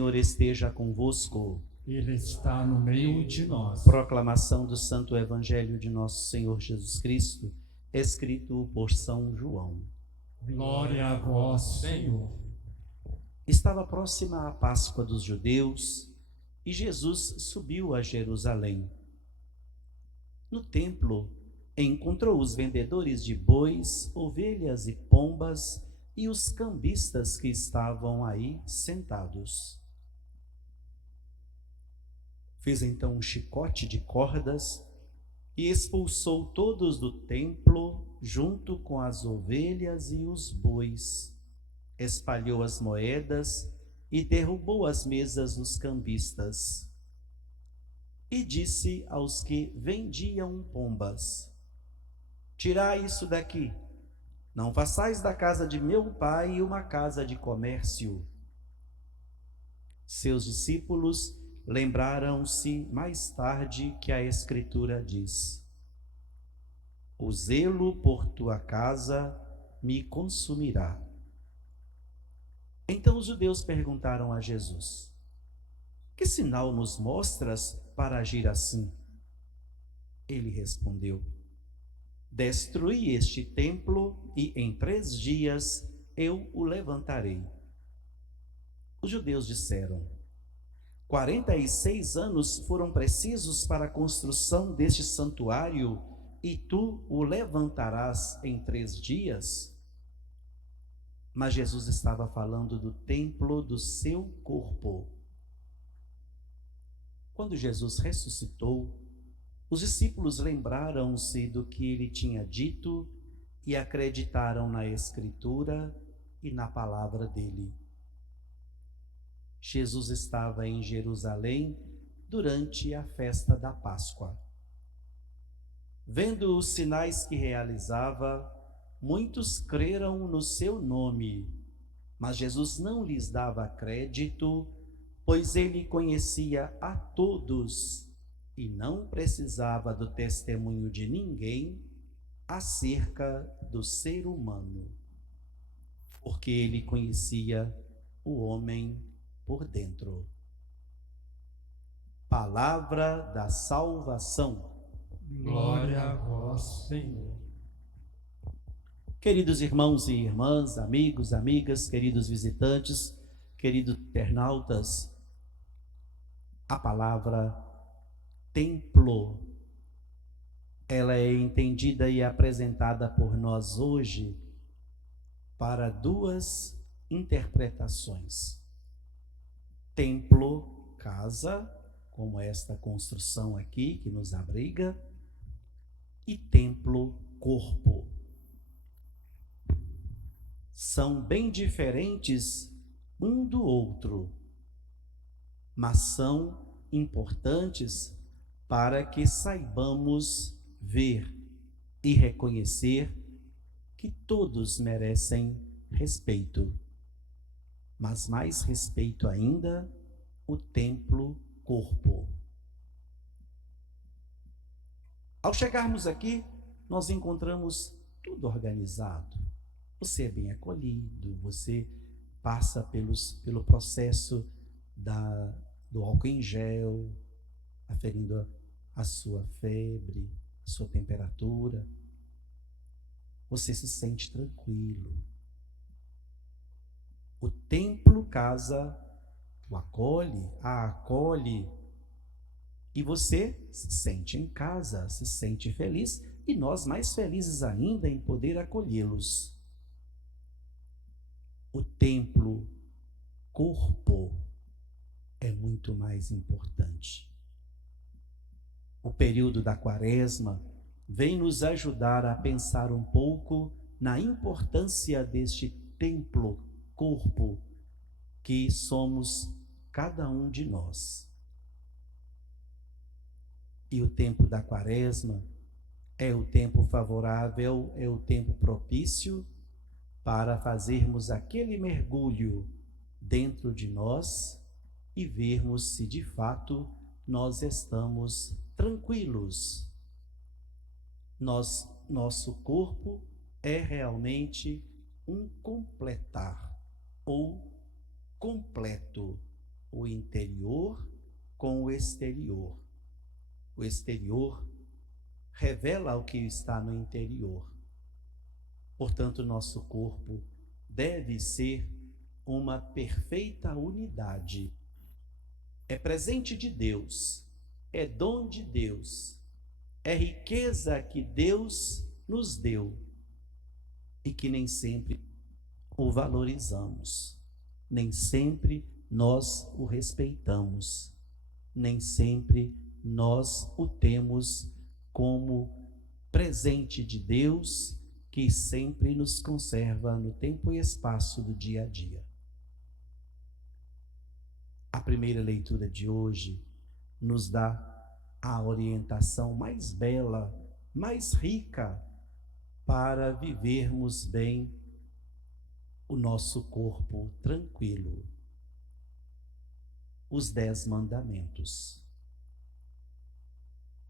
Senhor esteja convosco. Ele está no meio de nós. Proclamação do Santo Evangelho de Nosso Senhor Jesus Cristo, escrito por São João. Glória a vós, Senhor. Estava próxima a Páscoa dos judeus e Jesus subiu a Jerusalém. No templo, encontrou os vendedores de bois, ovelhas e pombas e os cambistas que estavam aí sentados. Fez então um chicote de cordas e expulsou todos do templo junto com as ovelhas e os bois. Espalhou as moedas e derrubou as mesas dos cambistas. E disse aos que vendiam pombas: tirai isso daqui, não façais da casa de meu pai uma casa de comércio. Seus discípulos lembraram-se mais tarde que a Escritura diz: o zelo por tua casa me consumirá. Então os judeus perguntaram a Jesus: que sinal nos mostras para agir assim? Ele respondeu: destruí este templo e em 3 dias eu o levantarei. Os judeus disseram: 46 anos foram precisos para a construção deste santuário e tu o levantarás em 3 dias? Mas Jesus estava falando do templo do seu corpo. Quando Jesus ressuscitou, os discípulos lembraram-se do que ele tinha dito e acreditaram na Escritura e na palavra dele. Jesus estava em Jerusalém durante a festa da Páscoa. Vendo os sinais que realizava, muitos creram no seu nome, mas Jesus não lhes dava crédito, pois ele conhecia a todos e não precisava do testemunho de ninguém acerca do ser humano, porque ele conhecia o homem por dentro. Palavra da salvação. Glória a vós, Senhor. Queridos irmãos e irmãs, amigos, amigas, queridos visitantes, queridos internautas, a palavra templo, ela é entendida e apresentada por nós hoje para 2 interpretações. Templo, casa, como esta construção aqui que nos abriga, e templo, corpo. São bem diferentes um do outro, mas são importantes para que saibamos ver e reconhecer que todos merecem respeito, mas mais respeito ainda o templo corpo. Ao chegarmos aqui, nós encontramos tudo organizado. Você é bem acolhido, você passa pelo processo do álcool em gel, aferindo a sua febre, a sua temperatura. Você se sente tranquilo. O templo casa o acolhe, a acolhe, e você se sente em casa, se sente feliz, e nós mais felizes ainda em poder acolhê-los. O templo, corpo, é muito mais importante. O período da Quaresma vem nos ajudar a pensar um pouco na importância deste templo, corpo, que somos cada um de nós. E o tempo da Quaresma é o tempo favorável, é o tempo propício para fazermos aquele mergulho dentro de nós e vermos se de fato nós estamos tranquilos. Nosso corpo é realmente um completar ou completo. o interior com o exterior. O exterior revela o que está no interior. Portanto, nosso corpo deve ser uma perfeita unidade. É presente de Deus, é dom de Deus, é riqueza que Deus nos deu e que nem sempre o valorizamos, nem sempre nós o respeitamos, nem sempre nós o temos como presente de Deus que sempre nos conserva no tempo e espaço do dia a dia. A primeira leitura de hoje nos dá a orientação mais bela, mais rica para vivermos bem o nosso corpo tranquilo. Os 10 mandamentos.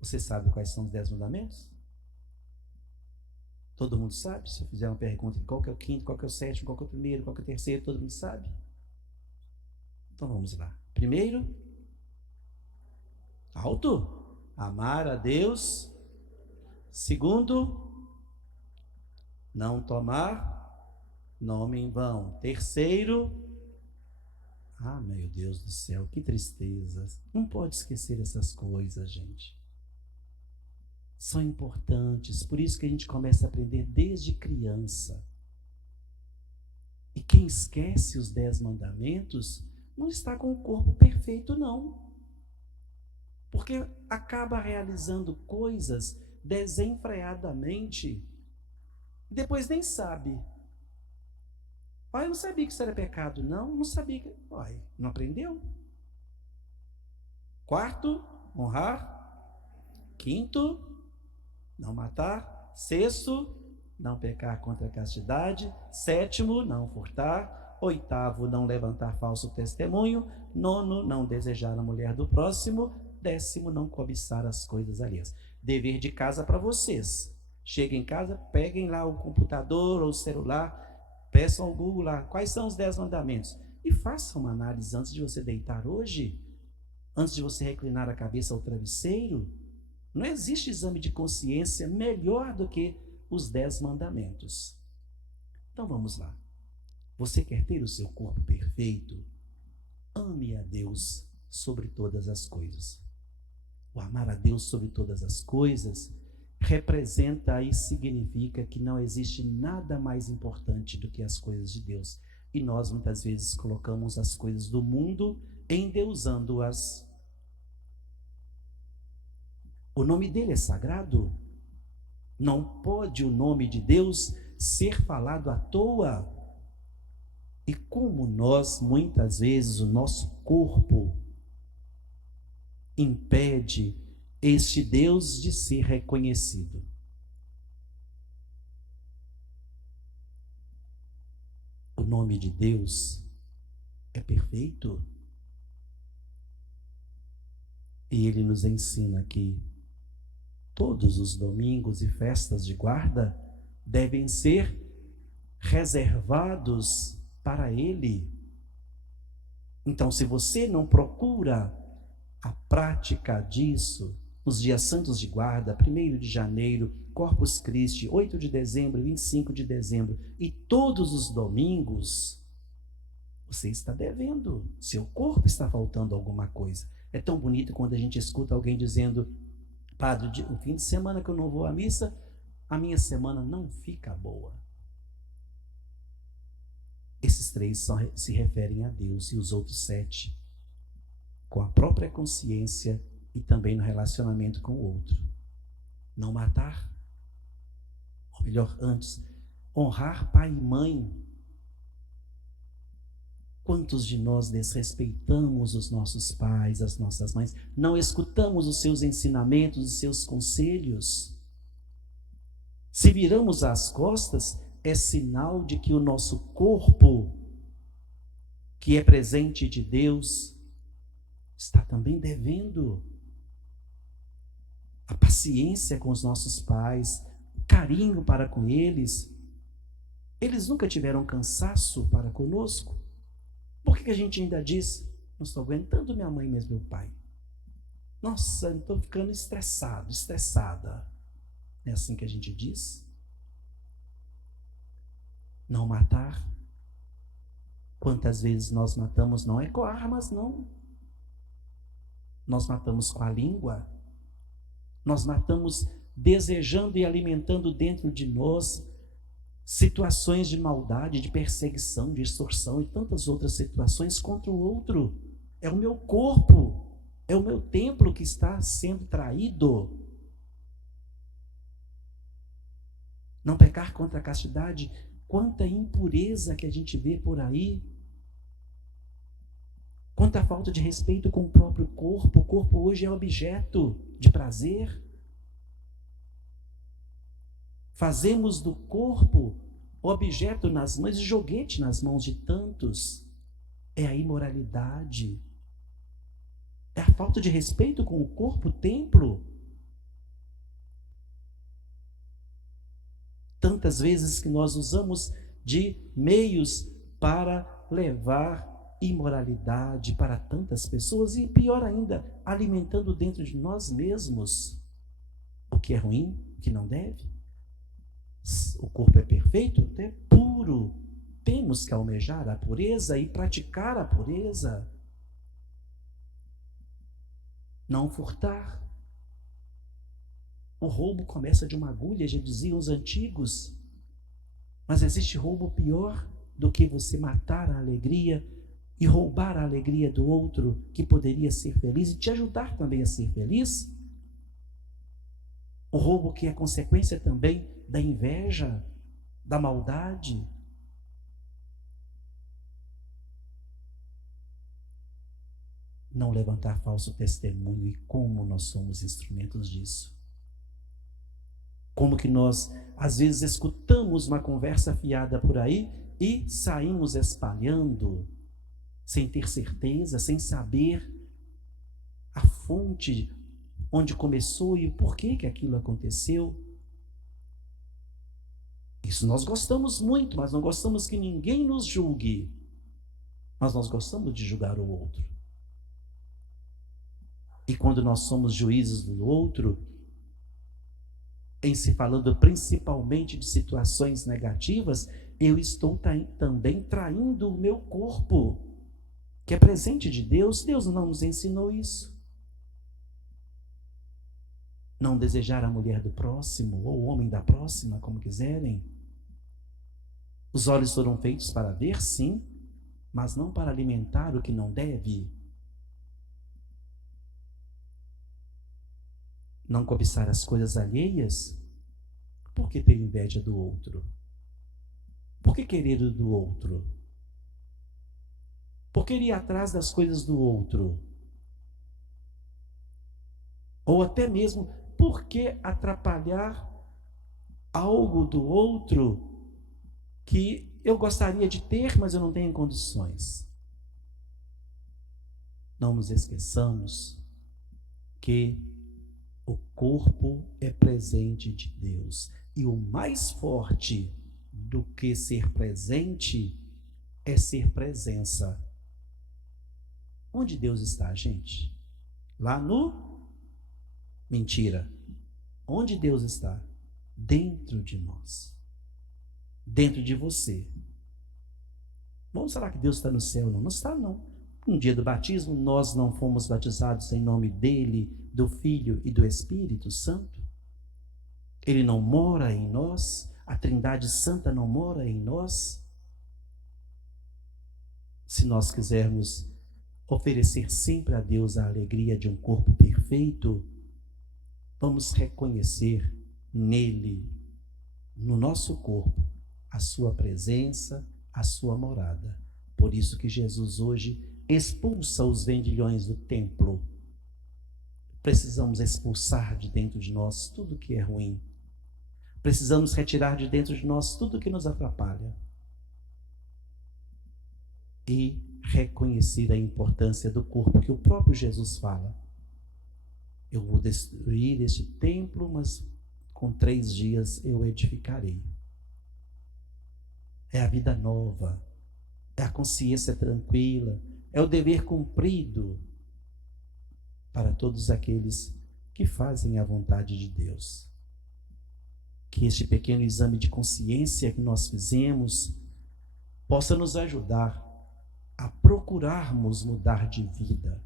Você sabe quais são os 10 mandamentos? Todo mundo sabe? Se eu fizer uma pergunta, qual que é o quinto, qual que é o sétimo, qual que é o primeiro, qual que é o terceiro, todo mundo sabe? Então vamos lá. Primeiro, alto, amar a Deus. Segundo, não tomar nome em vão. Terceiro, meu Deus do céu, que tristeza. Não pode esquecer essas coisas, gente. São importantes, por isso que a gente começa a aprender desde criança. E quem esquece os 10 mandamentos não está com o corpo perfeito, não. Porque acaba realizando coisas desenfreadamente e depois nem sabe. Eu não sabia que isso era pecado, não. Não sabia que... não aprendeu? Quarto, honrar. Quinto, não matar. Sexto, não pecar contra a castidade. Sétimo, não furtar. Oitavo, não levantar falso testemunho. Nono, não desejar a mulher do próximo. Décimo, não cobiçar as coisas alheias. Dever de casa para vocês. Cheguem em casa, peguem lá o computador ou o celular, peçam ao Google lá, quais são os 10 mandamentos? E façam uma análise antes de você deitar hoje, antes de você reclinar a cabeça ao travesseiro. Não existe exame de consciência melhor do que os 10 mandamentos. Então vamos lá. Você quer ter o seu corpo perfeito? Ame a Deus sobre todas as coisas. O amar a Deus sobre todas as coisas representa e significa que não existe nada mais importante do que as coisas de Deus. E nós muitas vezes colocamos as coisas do mundo endeusando-as. O nome dele é sagrado. Não pode o nome de Deus ser falado à toa. E como nós, muitas vezes, o nosso corpo impede este Deus de ser reconhecido. O nome de Deus é perfeito. E ele nos ensina que todos os domingos e festas de guarda devem ser reservados para ele. Então, se você não procura a prática disso, nos dias santos de guarda, 1º de janeiro, Corpus Christi, 8 de dezembro, 25 de dezembro, e todos os domingos, você está devendo. Seu corpo está faltando alguma coisa. É tão bonito quando a gente escuta alguém dizendo: padre, o fim de semana que eu não vou à missa, a minha semana não fica boa. Esses 3 se referem a Deus, e os outros 7 com a própria consciência e também no relacionamento com o outro. Não matar, ou melhor, antes, honrar pai e mãe. Quantos de nós desrespeitamos os nossos pais, as nossas mães, não escutamos os seus ensinamentos, os seus conselhos? Se viramos as costas, é sinal de que o nosso corpo, que é presente de Deus, está também devendo. A paciência com os nossos pais, o carinho para com eles. Eles nunca tiveram cansaço para conosco. Por que a gente ainda diz: Não estou aguentando minha mãe mesmo, meu pai. Nossa, eu estou ficando estressado, estressada. É assim que a gente diz? Não matar. Quantas vezes nós matamos não é com armas, não. Nós matamos com a língua. Nós matamos desejando e alimentando dentro de nós situações de maldade, de perseguição, de extorsão e tantas outras situações contra o outro. É o meu corpo, é o meu templo que está sendo traído. Não pecar contra a castidade, quanta impureza que a gente vê por aí. Quanta falta de respeito com o próprio corpo. O corpo hoje é objeto de prazer. Fazemos do corpo objeto nas mãos e joguete nas mãos de tantos. É a imoralidade. É a falta de respeito com o corpo, o templo. Tantas vezes que nós usamos de meios para levar imoralidade para tantas pessoas e, pior ainda, alimentando dentro de nós mesmos o que é ruim, o que não deve. O corpo é perfeito, é puro. Temos que almejar a pureza e praticar a pureza. Não furtar. O roubo começa de uma agulha, já diziam os antigos. Mas existe roubo pior do que você matar a alegria e roubar a alegria do outro que poderia ser feliz e te ajudar também a ser feliz? O roubo que é consequência também da inveja, da maldade. Não levantar falso testemunho, e como nós somos instrumentos disso. Como que nós, às vezes, escutamos uma conversa fiada por aí e saímos espalhando, sem ter certeza, sem saber a fonte, onde começou e o porquê que aquilo aconteceu. Isso nós gostamos muito, mas não gostamos que ninguém nos julgue. Mas nós gostamos de julgar o outro. E quando nós somos juízes do outro, em se falando principalmente de situações negativas, eu estou também traindo o meu corpo, que é presente de Deus. Deus não nos ensinou isso. Não desejar a mulher do próximo, ou o homem da próxima, como quiserem. Os olhos foram feitos para ver, sim, mas não para alimentar o que não deve. Não cobiçar as coisas alheias. Por que ter inveja do outro? Por que querer o do outro? Por que ir atrás das coisas do outro? Ou até mesmo, por que atrapalhar algo do outro que eu gostaria de ter, mas eu não tenho condições? Não nos esqueçamos que o corpo é presente de Deus. E o mais forte do que ser presente é ser presença. Onde Deus está, gente? Lá no... Mentira. Onde Deus está? Dentro de nós. Dentro de você. Vamos falar que Deus está no céu? Não, não está não. No dia do batismo, nós não fomos batizados em nome dele, do Filho e do Espírito Santo? Ele não mora em nós? A Trindade Santa não mora em nós? Se nós quisermos oferecer sempre a Deus a alegria de um corpo perfeito, vamos reconhecer nele, no nosso corpo, a sua presença, a sua morada. Por isso que Jesus hoje expulsa os vendilhões do templo. Precisamos expulsar de dentro de nós tudo que é ruim. Precisamos retirar de dentro de nós tudo que nos atrapalha. E reconhecer a importância do corpo, que o próprio Jesus fala. Eu vou destruir este templo, mas com 3 dias eu edificarei. É a vida nova, é a consciência tranquila, é o dever cumprido para todos aqueles que fazem a vontade de Deus. Que este pequeno exame de consciência que nós fizemos possa nos ajudar a procurarmos mudar de vida,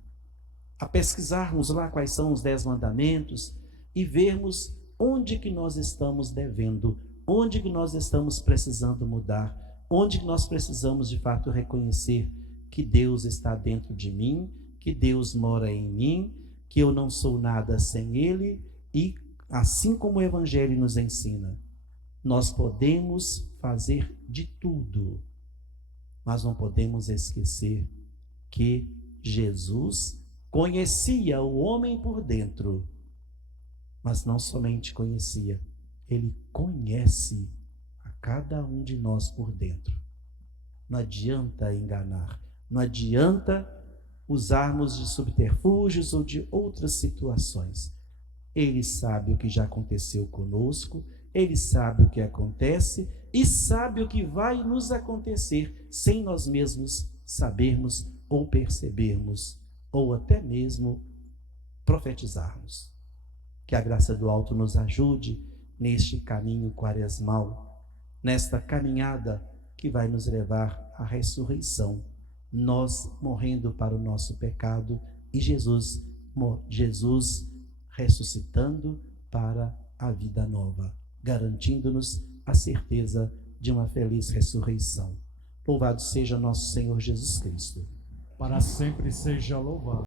a pesquisarmos lá quais são os 10 mandamentos e vermos onde que nós estamos devendo, onde que nós estamos precisando mudar, onde que nós precisamos de fato reconhecer que Deus está dentro de mim, que Deus mora em mim, que eu não sou nada sem Ele e, assim como o Evangelho nos ensina, nós podemos fazer de tudo, mas não podemos esquecer que Jesus conhecia o homem por dentro, mas não somente conhecia, Ele conhece a cada um de nós por dentro. Não adianta enganar, não adianta usarmos de subterfúgios ou de outras situações. Ele sabe o que já aconteceu conosco, Ele sabe o que acontece e sabe o que vai nos acontecer sem nós mesmos sabermos ou percebermos ou até mesmo profetizarmos. Que a graça do alto nos ajude neste caminho quaresmal, nesta caminhada que vai nos levar à ressurreição, nós morrendo para o nosso pecado e Jesus ressuscitando para a vida nova, garantindo-nos a certeza de uma feliz ressurreição. Louvado seja nosso Senhor Jesus Cristo. Para sempre seja louvado.